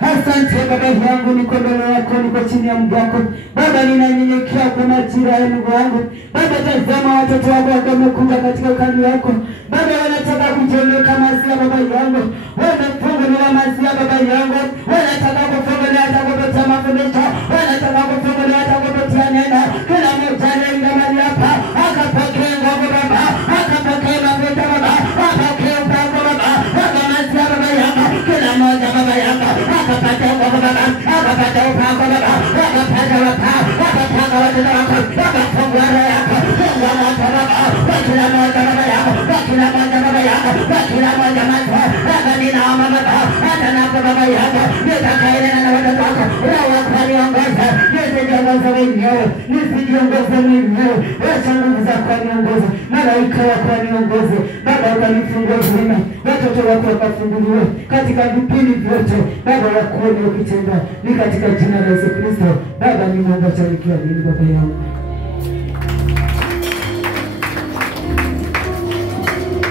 Asante Baba yangu, niko mbele yako, niko chini ya mguu wako Baba, ninanyenyekea kwa majira ya Mungu wangu Baba. Tazama watoto wako wamekuja katika kambi yako Baba, wanataka kujenga masia Baba yangu, wanafungulia masia Baba yangu, wanataka kufungulia hata kupata mafundisho, wanataka kufungulia hata kupata neno. Kila mmoja anaingia mahali hapa akapokea nguvu Baba, akapokea mafuta Baba, akapokea upako Baba, akamasia Baba yangu, kila mmoja Baba yangu akapata nguvu Baba, akapata upako Baba, akapata upako, akapata watoto wako, akafungua roho yako, fungua moto Baba, kila mmoja Baba yangu, kila mmoja Baba yangu, kila mmoja Baba, Baba ninaomba Baba, hata napo Baba yangu, nitakaenda na watoto wako, roho yako niongoze, nisijiongoze mwenyewe, nisijiongoze mwenyewe, wacha nguvu zako niongoze, malaika wako niongoze Baba, ukanifungua uzima, watoto wako wakafunguliwe katika vipindi vyote Baba, wakuone ukitenda, ni katika jina la Yesu Kristo Baba, nimeomba chalikia nini Baba yangu.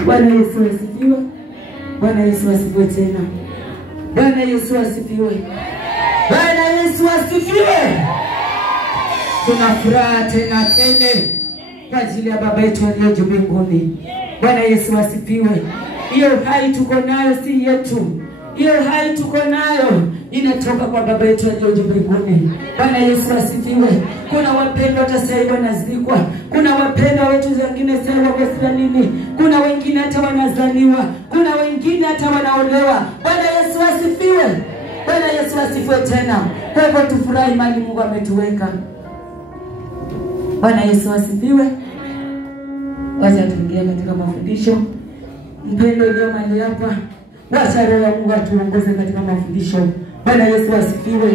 Bwana Yesu asifiwe. Bwana Yesu asifiwe tena. Bwana Yesu asifiwe. Bwana Yesu asifiwe. Tuna furaha tena tele kwa ajili ya Baba yetu aliye juu mbinguni. Bwana Yesu asifiwe. Hiyo hai tuko nayo si yetu. Hiyo hai tuko nayo inatoka kwa Baba yetu aliye juu mbinguni. Bwana Yesu asifiwe. Kuna wapendwa hata sasa hivi wanazikwa. Kuna wapendwa wetu wengine sasa wako nini? Kuna wengine hata wanazaliwa. Kuna wengine hata wanaolewa. Bwana Yesu asifiwe. Bwana Yesu asifiwe tena. Kwa hivyo tufurahi mali Mungu ametuweka. Bwana Yesu asifiwe. Wacha tuingie katika mafundisho. Mpendo ndio mahali hapa. Wacha roho ya Mungu atuongoze katika mafundisho. Bwana Yesu asifiwe.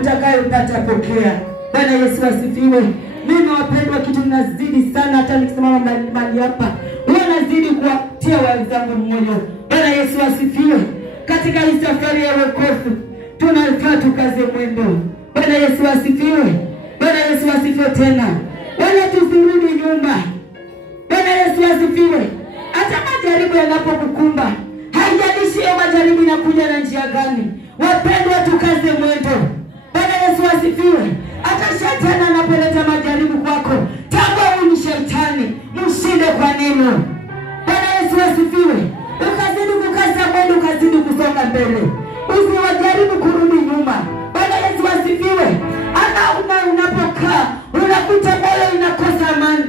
Utakayopata pokea. Bwana Yesu asifiwe. Mimi wapendwa, kitu ninazidi sana hata nikisimama mahali hapa, wanazidi kuwatia wenzangu moyo. Bwana Yesu asifiwe. Katika hii safari ya wokovu tunafaa tukaze mwendo. Bwana Yesu asifiwe. Bwana Yesu asifiwe tena. Wala tusirudi nyuma. Bwana Yesu asifiwe. Hata majaribu yanapokukumba, haijalishi ya majaribu inakuja na njia gani, wapendwa tukaze mwendo. Bwana Yesu asifiwe. Hata shetani anapoleta majaribu kwako, tambua huyu ni shetani, mshinde kwa neno. Bwana Yesu asifiwe. Ukazidi kukaza mwendo, ukazidi kusonga mbele, usiwajaribu kurudi nyuma. Bwana Yesu asifiwe. Hata unapokaa unakuta moyo inakosa amani,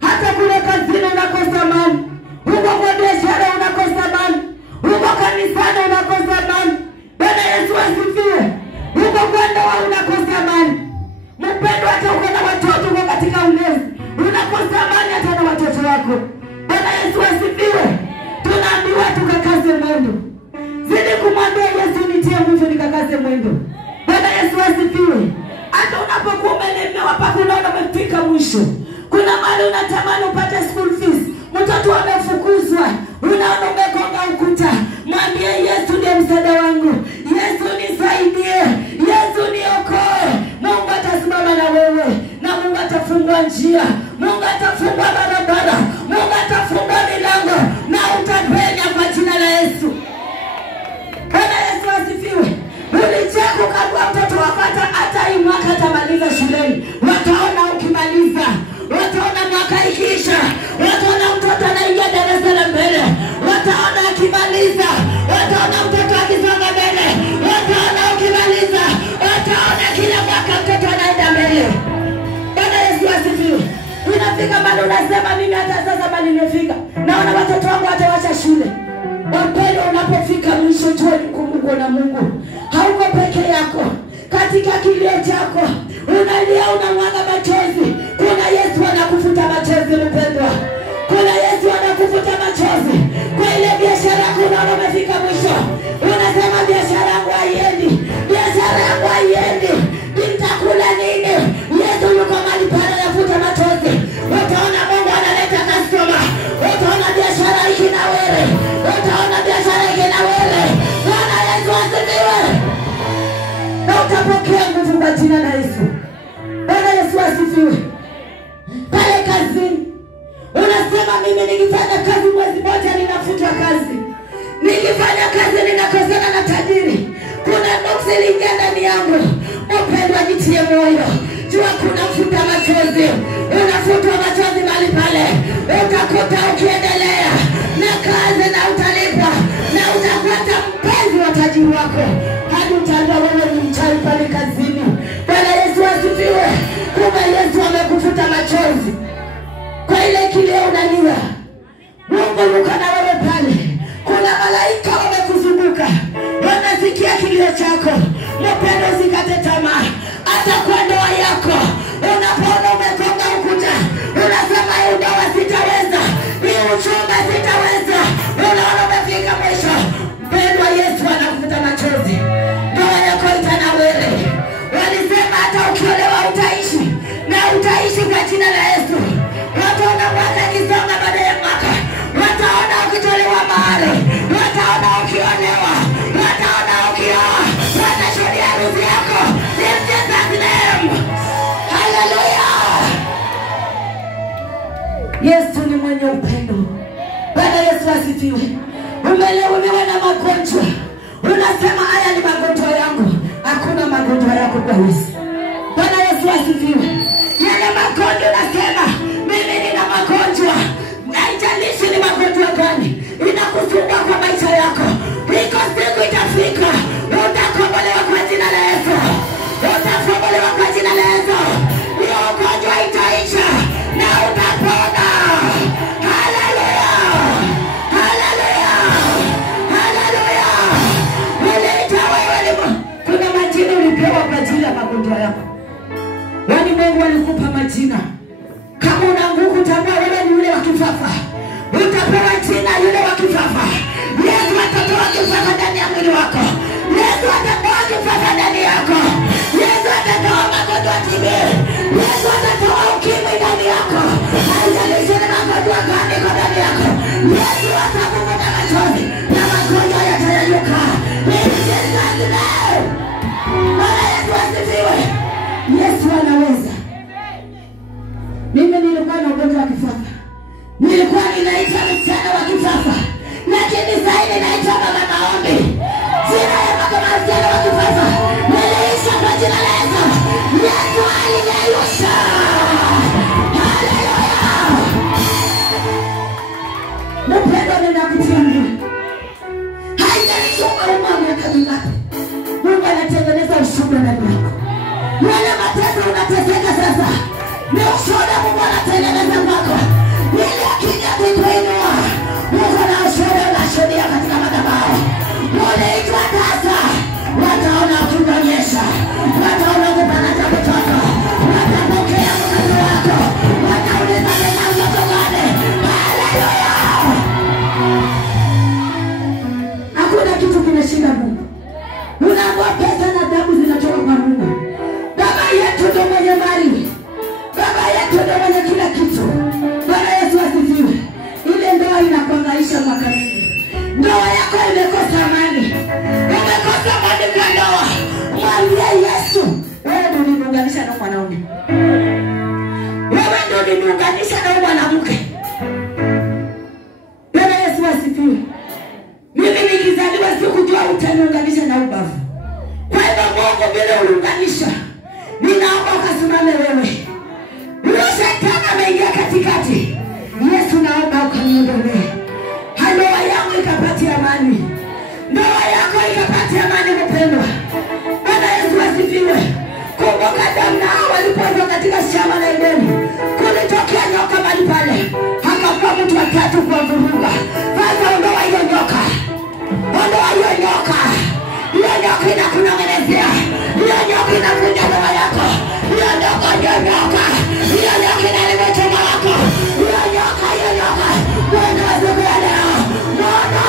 hata kule kazini unakosa amani, huko kwa biashara unakosa amani, huko kanisani unakosa amani. Bwana Yesu asifiwe. Huko kwa ndoa unakosa amani. Mpendwa, hata uko na watoto uko katika ulezi unakosa amani hata na watoto wako. Bwana Yesu asifiwe. Tunaambiwa tukakaze mwendo. Zidi kumwambia Yesu, nitie nguvu nikakaze mwendo. Bwana Yesu asifiwe. Hata unapokuwa umelemewa mpaka unaona umefika mwisho, kuna mahali unatamani upate school fees, mtoto amefukuzwa, unaona umegonga ukuta, mwambie Yesu ndiye msaada wangu, Yesu nisaidie, Yesu niokoe. Mungu atasimama na wewe, na Mungu atafungua njia, Mungu atafungua barabara, Mungu atafungua milango, na utapenya kwa jina la Yesu. Bwana Yesu asifiwe. Ulicheka ukagua mtoto wako hata hii mwaka atamaliza shuleni, wataona ukimaliza, wataona mwaka ikiisha, wataona mtoto anaingia darasa la mbele, wataona akimaliza, wataona mtoto akisonga mbele, wataona ukimaliza, wataona kila mwaka mtoto anaenda mbele. Bwana Yesu asifiwe. ikinawiri, utaona biashara ikinawiri. Bwana Yesu asifiwe. Na utapokea nguvu kwa jina la Yesu. Bwana Yesu asifiwe. Pale kazini unasema mimi nikifanya kazi mwezi mmoja ninafutwa kazi. Nikifanya kazi ninakosana na tajiri. Kuna nuksi lingia ndani yangu. Mpendwa jitie moyo. Jua kuna futa machozi. Unafutwa machozi mahali pale. Utakuta ukiendelea na kazi na utalipwa. Na utapata mpenzi wa tajiri wako. Hadi utajua wewe ni mchawi pale kazini. Bwana Yesu asifiwe. Kumbe Yesu amekufuta machozi. Kwa ile kilio unalia, Mungu yuko na wewe pale. Kuna malaika wamekuzunguka, wanasikia kilio chako. Mpendwa, usikate tamaa. Hata kwa ndoa yako unapoona umekonga ukuta, unasema hii ndoa sitaweza, hii uchumba sitaweza, unaona umefika mwisho. Mpendwa, Yesu anakufuta machozi. Ndoa yako itanawiri. Walisema hata ukiolewa utaishi, na utaishi kwa jina la Yesu. Wataona mwaka kisonga baada ya mwaka. Wataona ukitolewa mahali. Wataona ukiolewa. Wataona ukioa. Watashuhudia harusi yako. In Jesus' name. Hallelujah. Yesu ni mwenye upendo. Bwana Yesu asifiwe. Umelemewa na magonjwa. Unasema haya ni magonjwa yangu. Hakuna magonjwa yako kwa Yesu. Bwana Yesu asifiwe. Yale magonjwa unasema mimi nina magonjwa. Haijalishi ni magonjwa gani inakusumbua kwa maisha yako. Iko siku itafika utakombolewa kwa jina la Yesu. Utakombolewa kwa jina la Yesu. Hiyo ugonjwa itaisha na utapona. Hallelujah. Hallelujah. Hallelujah. Uliita wewe ni kuna majina ulipewa kwa ajili ya magonjwa yako. Yaani Mungu alikupa majina. Kama una nguvu tambua wewe ni yule wa kifafa. Utapewa jina yule wa kifafa. Yesu atatoa kifafa ndani ya mwili wako. Yesu atatoa kifafa ndani yako. Yesu atatoa magonjwa TB. Yesu atatoa ukimwi ndani yako. Haijalishi ni magonjwa gani kwa ndani yako. Yesu atakufuta machozi na magonjwa yatayeyuka. In Jesus' name. Bwana Yesu asifiwe. Yesu anaweza. Mimi nilikuwa na ugonjwa wa kifafa. Nilikuwa ninaitwa msichana wa kifafa. Lakini sasa ninaitwa mama maombi. Jina ya mama msichana wa kifafa niliisha kwa jina la Yesu. Yesu aliniyeyusha. Hallelujah. Mpendwa, ninakutia nguvu. Haijalishi umeuma miaka mingapi. Mungu anatengeneza ushuhuda ndani yako. Wale mateso unateseka sasa, ni ushuhuda Mungu anatengeneza kwako. Ili akija kukuinua, Mungu na ushuhuda unashuhudia katika madhabahu. Unaitwa sasa, wataona ukionyesha, wataona kupanacha kutoka, watapokea mkazo wako, watauliza tena mtoto gani. Hallelujah. Hakuna kitu kinashinda Mungu. Unaambiwa pesa na damu zinatoka kwa Mungu. Baba yetu ndo mwenye mali. Baba yetu ndo mwenye kila kitu. Bwana Yesu asifiwe. Ile ndoa inakuangaisha mwaka mingi. Ndoa yako imekosa amani. Umekosa amani kwa ndoa. Mwambie Yesu, wewe ndio uniunganisha na mwanaume. Wewe ndio uniunganisha na mwanamke. Bwana Yesu asifiwe. Mimi nikizaliwa sikujua utaniunganisha na ubavu. Kwa hivyo Mungu bila uunganisha, ninaomba ukasimame wewe. Huyo shetani ameingia katikati. Yesu naomba ukaniondolee. Ndoa yangu ikapate amani. Ndoa yako ikapate amani mpendwa. Bwana Yesu asifiwe. Kumbuka Adamu na Hawa walipokuwa katika shamba la Edeni. Kulitokea nyoka mahali pale. Hakakuwa mtu watatu kwa vuruga. Sasa ondoa hiyo nyoka. Ondoa hiyo nyoka. Hiyo nyoka inakunong'onezea. Hiyo nyoka inakuja ndoa yako. Hiyo nyoka, hiyo nyoka. Hiyo nyoka inalima choma wako. Hiyo nyoka, hiyo nyoka. Mwendo wa siku ya leo. Mwendo.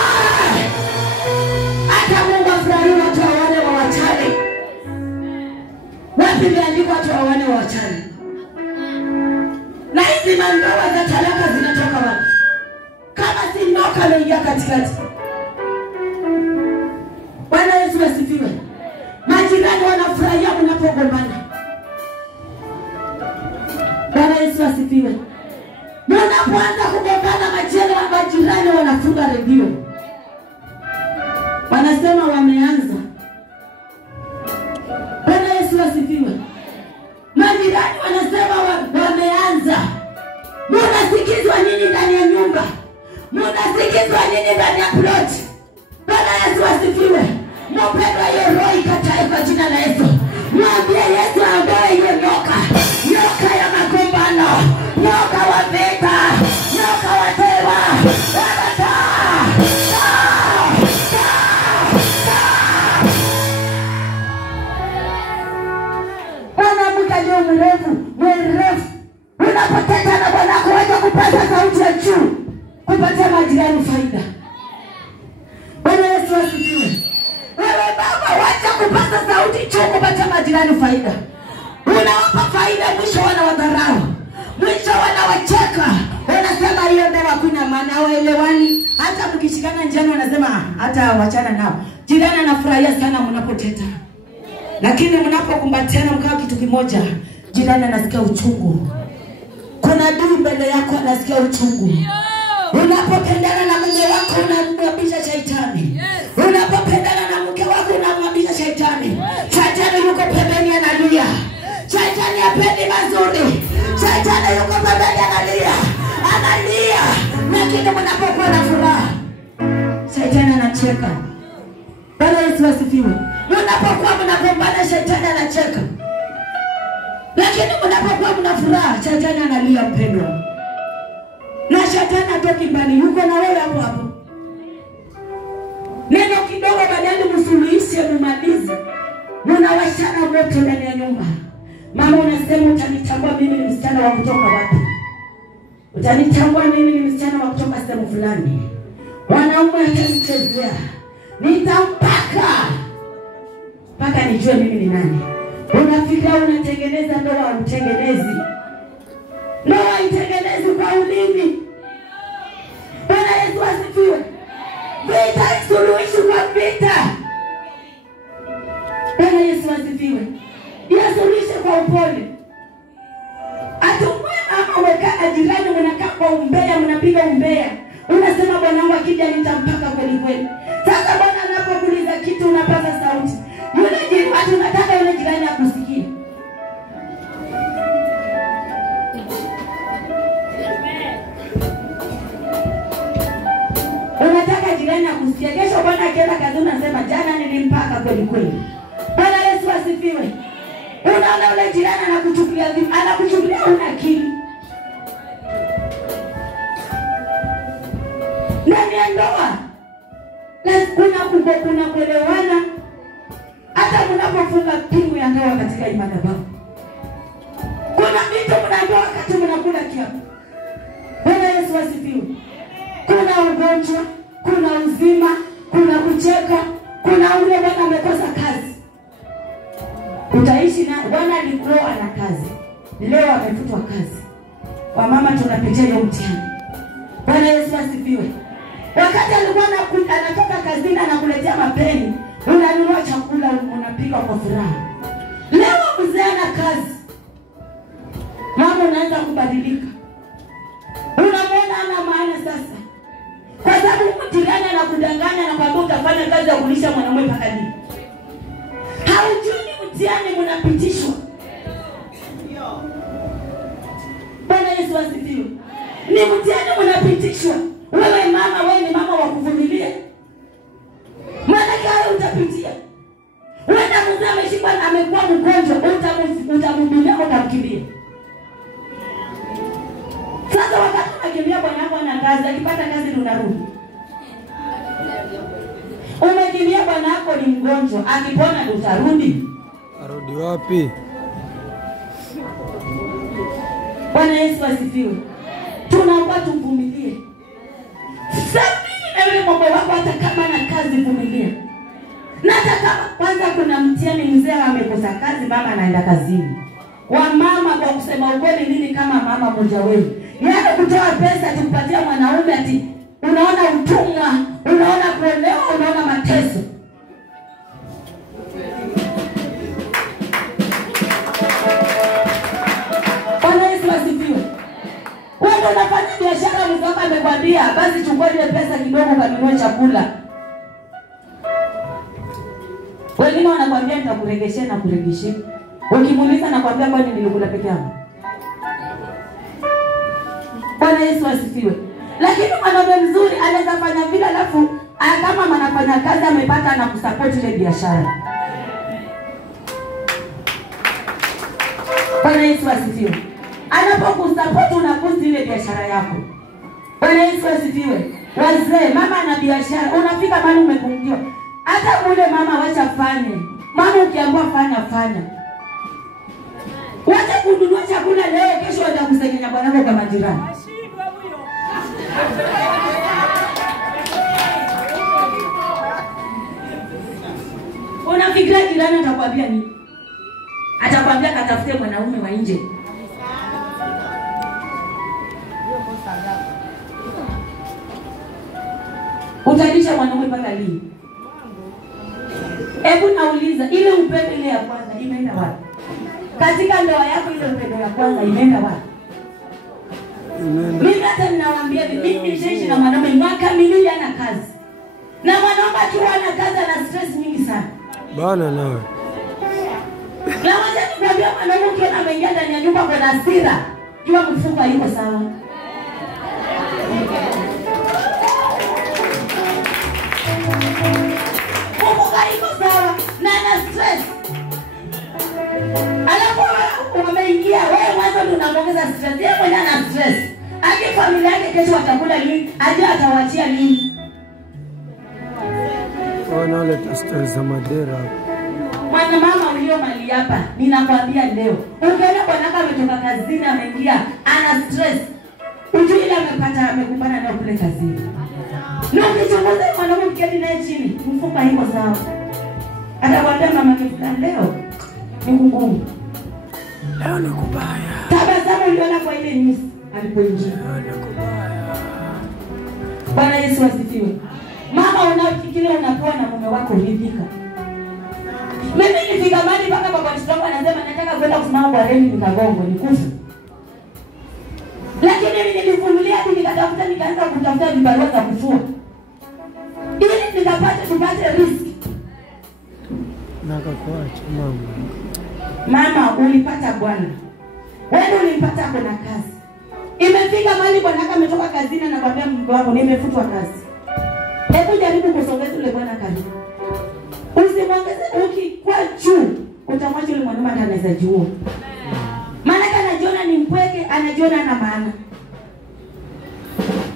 Hata Mungu afurahi watu waone wawachane. Wapi imeandikwa watu waone wawachane? Na hizi mandoa za talaka zinatoka wapi? Kama si nyoka nyoka anaingia katikati. Bwana Yesu asifiwe. Majirani wanafurahia mnapogombana. Bwana Yesu asifiwe. Mnapoanza kugombana majirani wanafunga redio. Wanasema wameanza. Bwana Yesu asifiwe. Majirani wanasema wameanza. Mnasikizwa nini ndani ya nyumba? Mnasikizwa nini ndani ya plot? Bwana Yesu asifiwe. Mpendwa, hiyo roho ikatae kwa jina la Yesu. Mwambie Yesu aondoe hiyo nyoka. Nyoka ya magombano, nyoka wa vita, nyoka wa tewa. Mwanamke leo mrefu. Unapoteta na bwanako wacha kupata sauti ya juu. Kupatia majirani faida. Bwana Yesu asifiwe. Wewe baba wacha kupata sauti juu kupatia majirani faida. Unawapa faida, mwisho wanawadharau. Mwisho wanawacheka. Wanasema hiyo ndio hakuna maana, waelewani. Hata mkishikana njiani wanasema hata wachana nao. Jirani anafurahia sana mnapoteta. Lakini mnapokumbatiana mkao kitu kimoja, jirani anasikia uchungu. Kuna adui mbele yako anasikia uchungu. Unapopendana na mume wako unamwambisha shetani. Unapopendana na mke wako unamwambisha shetani. Shetani yuko pembeni analia. Shetani hapendi mazuri. Shetani yuko pembeni analia. Lakini mnapokuwa na furaha, shetani anacheka. Bwana Yesu asifiwe. Mnapokuwa mnagombana shetani anacheka. Lakini mnapokuwa mna furaha shetani analia mpendwa. Na shetani atoki mbali, yuko na wewe hapo hapo. Neno kidogo badala msuluhishe mumalize. Mnawashana moto ndani ya nyumba. Mama unasema utanitambua mimi ni msichana wa kutoka wapi? Utanitambua mimi ni msichana wa kutoka sehemu fulani. Wanaume watanichezea. Nitampaka mpaka nijue mimi ni nani. Unafikiria unatengeneza ndoa, utengenezi. Ndoa itengenezi kwa ulimi. Bwana Yesu asifiwe. Vita isuluhishi kwa vita. Bwana Yesu asifiwe. Yasuluhishe kwa upole. Atumwe mama weka jirani mnakaa kwa umbea, mnapiga umbea. Unasema bwanangu akija nitampaka kweli kweli. Sasa bwana anapokuuliza kitu unapaza sauti. Yule jirani watu nataka yule jirani akusikie. Unataka jirani akusikie. Kesho bwana akienda kazi unasema jana nilimpaka kweli kweli. Bwana Yesu asifiwe. Unaona yule jirani anakuchukulia vipi? Anakuchukulia una akili. Ndani ya ndoa kuna kuelewana. Hata mnapofunga pingu ya ndoa katika madhabahu, kuna vitu mnaambiwa wakati mnakula kiapo. Bwana Yesu asifiwe. Kuna ugonjwa, kuna uzima, kuna kucheka, kuna ule bwana amekosa kazi. Utaishi na bwana alikuwa na kazi, leo amefutwa kazi. Wamama tunapitia hiyo mtihani. Bwana Yesu asifiwe. Wakati alikuwa anatoka kazini anakuletea mapeni, unanunua chakula unapika kwa furaha. Leo mzee ana kazi, mama unaanza kubadilika. Unamwona ana maana sasa. Kwa sababu jirani anakudanganya na kwambia utafanya kazi ya kulisha mwanamume mpaka lini. Haujui mtihani mnapitishwa. Bwana Yesu asifiwe. Ni mtihani mnapitishwa. Wewe mama, wewe ni mama wa kuvumilia. Maana kama utapitia. Wewe na mzee ameshikwa na amekuwa mgonjwa, utamhudumia utamkimbia. Sasa wakati unakimbia bwana yako ana kazi, akipata kazi ndio unarudi. Umekimbia bwana yako ni mgonjwa, akipona ndio utarudi. Arudi wapi? Bwana Yesu asifiwe. Tunaomba tuvumilie. Sabini na wewe mambo wako hata kama na kazi vumilia. Na hata kama kwanza kuna mtihani mzee amekosa kazi, mama anaenda kazini. Wamama kwa kusema ukweli nini kama mama mmoja wewe? Yaani kutoa pesa tukupatia mwanaume ati unaona pesa kidogo kanunua chakula. Wengine wanakuambia nitakuregeshea na kuregeshea. Ukimuuliza nakwambia kwani nilikula peke yangu. Bwana Yesu asifiwe. Lakini mwanaume mzuri anaweza fanya vile alafu kama anafanya kazi amepata na kusupport ile biashara. Bwana Yesu asifiwe. Anapokusupport unakuza ile biashara yako. Bwana Yesu asifiwe. Wazee, mama ana biashara, unafika mahali umepungiwa. Hata ule mama wacha fanye. Mama ukiambiwa fanya. Wacha kununua chakula leo, kesho watakusengenya bwanako kwa majirani. Unafikiria jirani atakwambia nini? Atakwambia katafute mwanaume wa nje. Utalisha mwanaume mpaka lini? Hebu nauliza, ile upendo ile ya kwanza imeenda wapi? Katika ndoa yako ile upendo ya kwanza imeenda wapi? Mimi hata ninawaambia mimi nishaishi na mwanaume mwaka miwili ana kazi. Na mwanaume akiwa ana kazi ana stress nyingi sana. Bana nawe. Na wacha nikwambia mwanaume ukiona ameingia ndani ya nyumba kwa hasira, jua mfuko hayuko sawa. Mfuko hayuko sawa na ana stress. Alafu umeingia wewe mwanzo unaongeza stress. Yeye mwenyewe ana stress. Aje familia yake kesho watakula nini? Aje atawachia nini? Wanaleta stress za madera. Mwana mama ulio mali hapa, ninakwambia leo. Ukiona bwanaka ametoka kazini ameingia, ana stress. Ujui ile amekumbana na kule kazini. Na ukichunguza mwanaume mketi naye chini, mfuko haiko sawa. Atakwambia mama kifika leo ni ngumu. Leo ni kubaya. Tabasamu uliona kwa ile news alipoingia. Leo ni kubaya. Bwana Yesu asifiwe. Mama unafikiria unakuwa na mume wako ridhika. Mimi nifika mahali mpaka baba wangu anasema nataka kwenda kusimama kwa reli nikagongo nikufa. Lakini mimi nilivumilia hadi nikaanza kutafuta vibarua za kufua. Ili tupate riski. Nakakuacha mama. Mama ulipata bwana. Wewe ulimpata hapo na kazi. Imefika mahali bwanaka ametoka kazini na nakwambia mke wangu nimefutwa kazi. Hebu jaribu kusongeza yule bwana karibu. Usimwongeze ukikuwa juu, utamwacha yule mwanaume anaweza juu. Maana anajiona ni mpweke, anajiona na maana.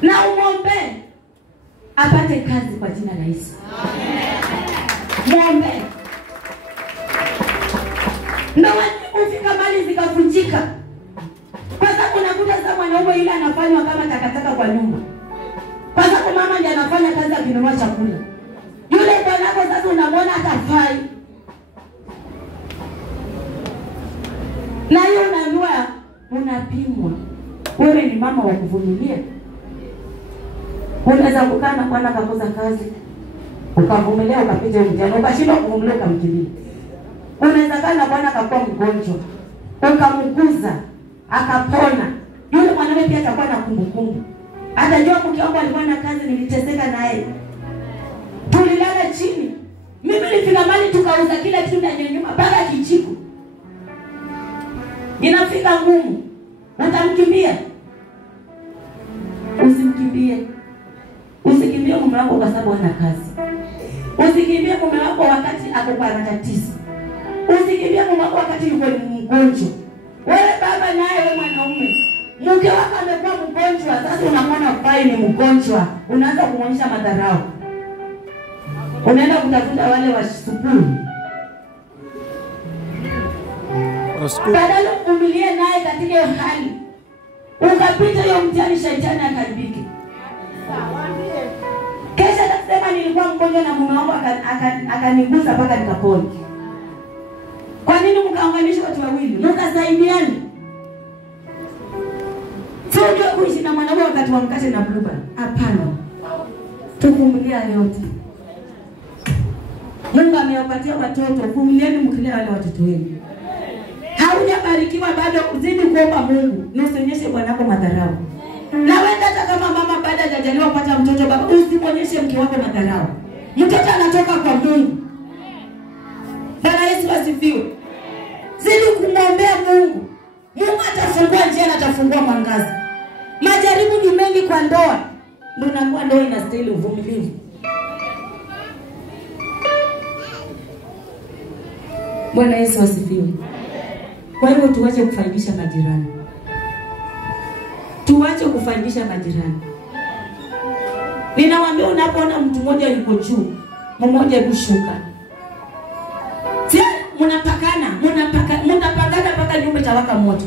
Na umombe apate kazi kwa jina la Yesu. Muombe. Na ufika mali zikavunjika. Kwa sababu unakuta sasa mwanaume yule anafanywa kama takataka kwa nyumba. Kwa sababu mama ndiye anafanya kazi ya kununua chakula. Yule bwanako sasa unamwona atafai. Na hiyo unaambiwa unapimwa. Wewe ni mama wa kuvumilia. Unaweza kukaa na bwana akakosa kazi. Ukavumilia ukapita mtihani, ukashindwa kuvumilia ukamkimbia. Unaweza kaa na bwana akakuwa mgonjwa. Ukamguza, akapona. Yule mwanamume pia atakuwa na kumbukumbu. Atajua mke wangu alikuwa na kazi niliteseka naye. Tulilala chini. Mimi nilifika mali tukauza kila kitu ndani ya nyumba mpaka kichiko. Inafika ngumu. Utamkimbia. Usimkimbie. Usikimbie mume wako kwa sababu ana kazi. Usikimbie mume wako wakati ako kwa matatizo. Usikimbie mume wako wakati yuko mgonjwa. Wewe baba naye wewe mwanaume. Mke wako amekuwa mgonjwa, sasa unamwona pai ni mgonjwa, unaanza kumwonyesha madharau. Unaenda kutafuta wale wa sukulu. Badala uvumilie naye katika hiyo hali. Ukapita hiyo mtihani shetani akaribike. Kesha atasema nilikuwa mgonjwa na mume wangu akanigusa mpaka nikapona. Kwa nini mkaunganisha watu wawili? Mkasaidiane. Sio ndio kuishi na mwanaume wakati wa mkate na bluba. Hapana. Tuvumilia yote. Mungu amewapatia watoto, vumilieni mkilea wale watoto wenu. Haujabarikiwa bado, uzidi kuomba Mungu. Usionyeshe bwanako madharau. Na wewe hata kama mama bado bado hajajaliwa kupata mtoto, baba usimonyeshe mke wako madharau. Mtoto anatoka kwa Mungu. Bwana Yesu asifiwe. Zidi kumwombea Mungu. Mungu atafungua njia na atafungua mwangaza. Majaribu ni mengi kwa ndoa. Ndio nakuwa ndoa inastahili uvumilivu. Bwana Yesu asifiwe. Kwa hivyo tuache kufaidisha majirani. Tuache kufaidisha majirani. Ninawaambia unapoona mtu mmoja yuko juu, mmoja kushuka. Si mnapakana mpaka nyumba itawaka moto.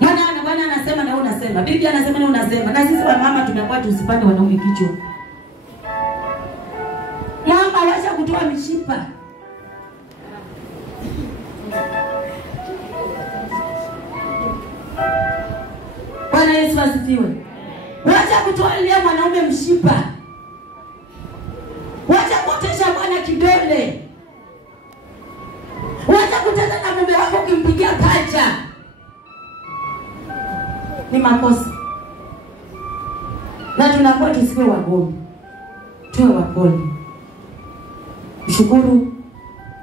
Bwana anasema na wewe unasema. Bibi anasema na unasema. Na sisi wa mama tunakuwa tusipande wanaume kichwa. Mama wacha kutoa mishipa. Bwana Yesu asifiwe. Wacha kutoa mwanaume mshipa. Wacha kutesha Bwana kidole. Wacha kutenda na mume wako ukimpigia pacha. Ni makosa. Na tunakuwa tusiwe wagomvi. Tuwe wapole. Shukuru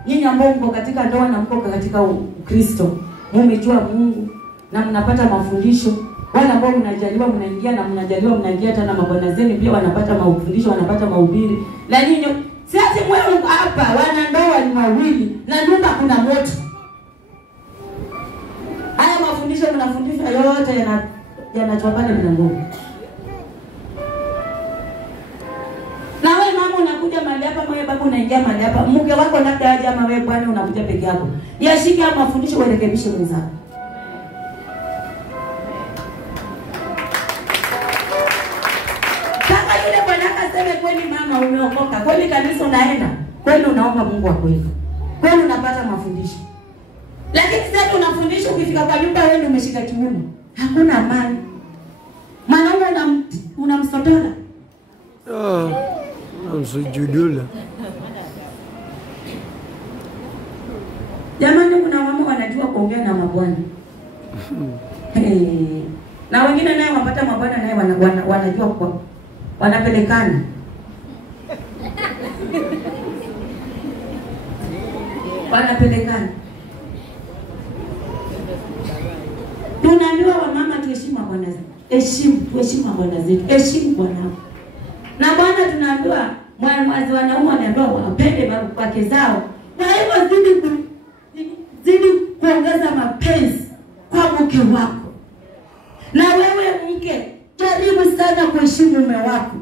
nyinyi ambao mko katika ndoa na mko katika Ukristo. Mmejua Mungu na mnapata mafundisho. Wale ambao mnajaliwa mnaingia na mnajaliwa mnaingia tena mabwana zenu pia wanapata mafundisho, wanapata mahubiri. Na nyinyi sisi mwenu hapa wana ndoa ni mawili na nyumba kuna moto. Haya mafundisho mnafundisha yote yanatoka pale mlangoni. Na wewe mama unakuja mahali hapa, wewe baba unaingia mahali hapa. Mke wako labda aje ama wewe bwana unakuja peke yako. Yashike haya mafundisho urekebishe mwenzako. Kweli mama umeokoka, kweli kanisa unaenda, kweli unaomba Mungu wa kweli, kweli unapata mafundisho. Lakini sasa unafundisha ukifika kwa nyumba wewe umeshika kiuno, hakuna amani. Mwanaume unamsotola. Unamsujudula. Jamani kuna mama wanajua kuongea na mabwana. Na wengine naye wapata mabwana naye wanajua kwa wanapelekana. Wanapelekana. Tunaambiwa wamama tuheshimu bwana zetu. Tuheshimu bwana zetu. Heshimu bwana. Na bwana tunaambiwa wanaume wanaambiwa wapende wake zao. Kwa hivyo zidi kuongeza mapenzi kwa mke wako. Na wewe mke jaribu sana kuheshimu mume wako.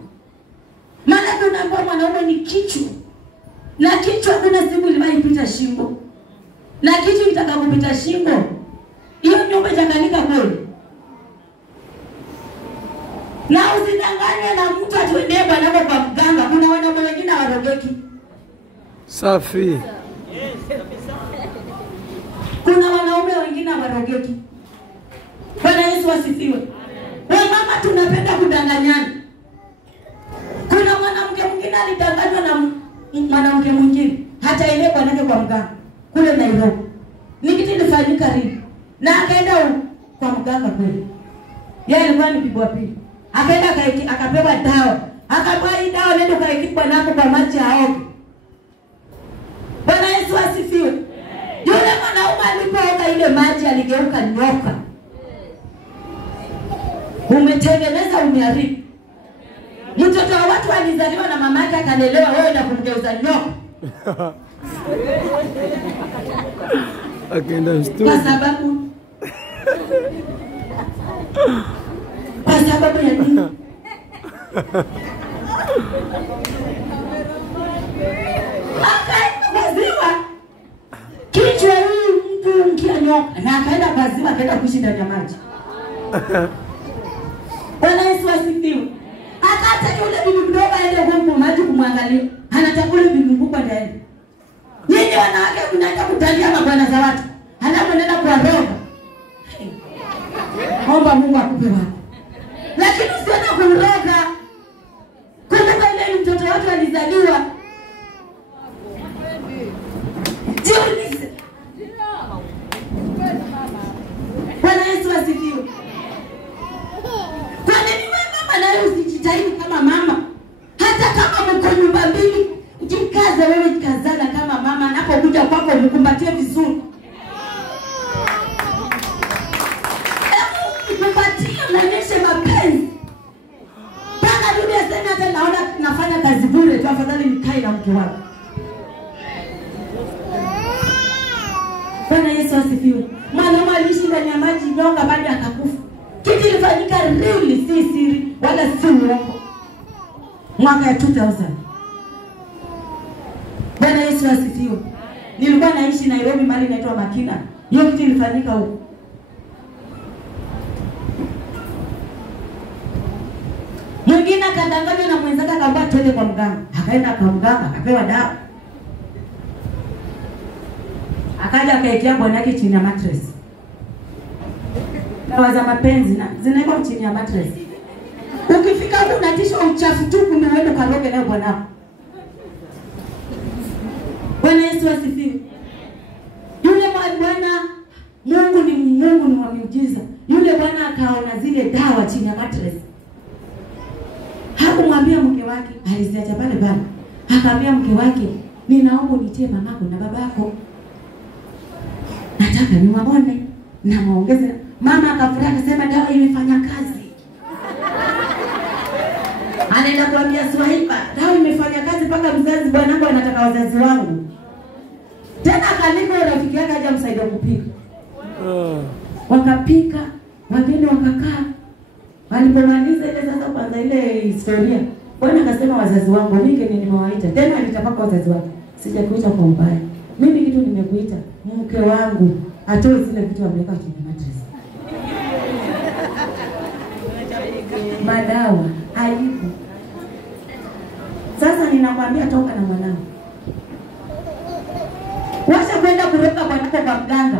Maana tunaambiwa mwanaume ni kichwa. Na kichwa kuna siku iliwaipita shingo. Na kichwa kitakapopita shingo, hiyo nyumba itakanika kweli. Na usidanganywe na mtu atuendee bwanako kwa mganga. Kuna wanaume wengine warogeki. Safi. Kuna wanaume wengine warogeki. Bwana Yesu asifiwe. Wewe mama tunapenda kudanganyana. Kuna mwanamke mwingine alidanganywa na mwanamke mwingine hata ile bwanake kwa mganga kule Nairobi. Ni kitu ilifanyika ribu. Na akaenda kwa mganga kweli. Yeye alikuwa ni bibi wa pili. Akaenda akapewa dawa. Akapewa hii dawa ndio kaekipwa nako kwa maji haoge. Bwana Yesu asifiwe. Yule mwanaume alipooga ile maji aligeuka nyoka. Umetengeneza umeharibu. Mtoto wa watu alizaliwa na mama yake akalelewa, wewe na kumgeuza nyoka. Akaenda mstuni. Kwa sababu ya nini? Akaenda ziwa. Kichwa hii mtu mkia nyoka. Na akaenda kwa ziwa, akaenda kuishi ndani ya maji. Bwana Yesu asifiwe. Akata yule bibi mdogo aende huko maji kumwangalia. Anatakula bibi mkubwa ndani. Nyinyi wanawake mnaenda kutalia mabwana za watu. Halafu nenda kwa roho. Omba Mungu akupe wako. Lakini usiende kumroga. Kumbuka ile mtoto watu alizaliwa. Jiulize. Bwana Yesu asifiwe. Kwa nafanya kazi bure tu, afadhali nikae na mke wangu. Bwana Yesu asifiwe. Mwanaume aliishi ndani ya maji nyonga baada akakufa. Kitu ilifanyika really si siri wala si uongo. Mwaka ya 2000. Bwana Yesu asifiwe. Nilikuwa naishi Nairobi mahali inaitwa Makina. Hiyo kitu ilifanyika huko. Mwingine akadanganywa na mwenzake akaambia twende kwa mganga. Akaenda kwa mganga, akapewa dawa. Akaja akaekea bwana yake chini ya mattress. Dawa za mapenzi na zinaekwa chini ya mattress. Ukifika huko unatishwa uchafu tu umeenda karoge nayo bwana wako. Bwana Yesu asifiwe. Yule bwana Mungu ni wa miujiza. Yule bwana akaona zile dawa chini ya mattress. Hakumwambia mke wake, aliziacha pale pale. Akamwambia mke wake, ninaomba unitie mamako na babako. Nataka niwaone na maongeze. Mama akafurahi akasema dawa imefanya kazi. Anaenda kuambia Swaiba, dawa imefanya kazi mpaka mzazi bwanangu anataka wazazi wangu. Tena akalika rafiki yake aje msaidia kupika. Wakapika, wageni wakakaa. Walipomaliza ile sasa kwanza ile historia. Bwana akasema wazazi wangu mimi nimewaita. Tena alitapaka wazazi wake. Sijakuita kwa ubaya. Mimi kitu nimekuita mke wangu atoe zile vitu ameweka chini ya mattress. Madawa aibu. Sasa ninakwambia toka na mwanangu. Wacha kwenda kuroga bwanako kwa mganga.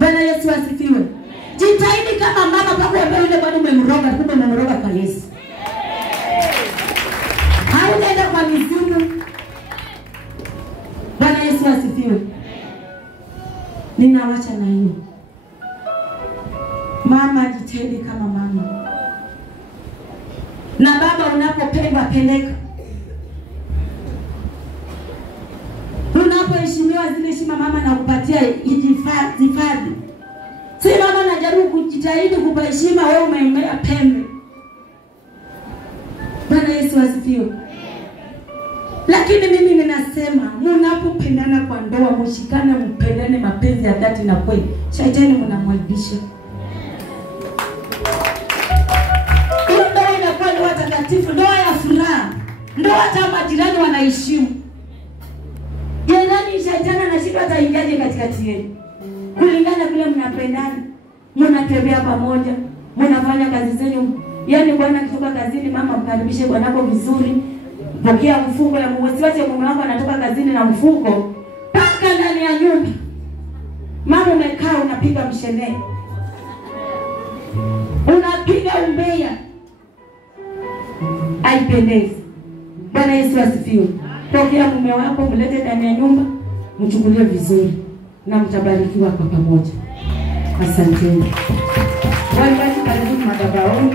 Bwana Yesu asifiwe. Jitahidi kama mama kwa ambaye yule bwana umemroga, kumbe umemroga kwa Yesu. Hautaenda kwa mizimu. Bwana Yesu asifiwe. Ninawacha na hiyo. Mama jitahidi kama mama. Na baba unapopendwa peleka. Unapoheshimiwa zile heshima mama na kupatia hifadhi. Si mama anajaribu kujitahidi kupa heshima wewe umemea pembe. Bwana Yesu asifiwe. Lakini mimi ninasema mnapopendana kwa ndoa mshikane mpendane mapenzi ya dhati na kweli. Shetani mnamwaibisha. Ndoa inakuwa ndoa takatifu, ndoa ya furaha. Ndoa hata majirani wanaheshimu. Yaani shetani anashindwa ataingiaje katikati yenu. Kulingana vile mnapendana, mnatembea pamoja, mnafanya kazi zenu. Yaani bwana akitoka kazini mama mkaribishe bwanako vizuri. Pokea mfuko ya Mungu. Siwache mume wako anatoka kazini na mfuko. Paka ndani ya nyumba. Mama umekaa unapiga mshenee. Unapiga umbea. Haipendezi. Bwana Yesu asifiwe. Pokea mume wako mlete ndani ya nyumba, mchukulie vizuri na mtabarikiwa kwa pamoja. Asanteni. Wale watu karibu madhabahuni.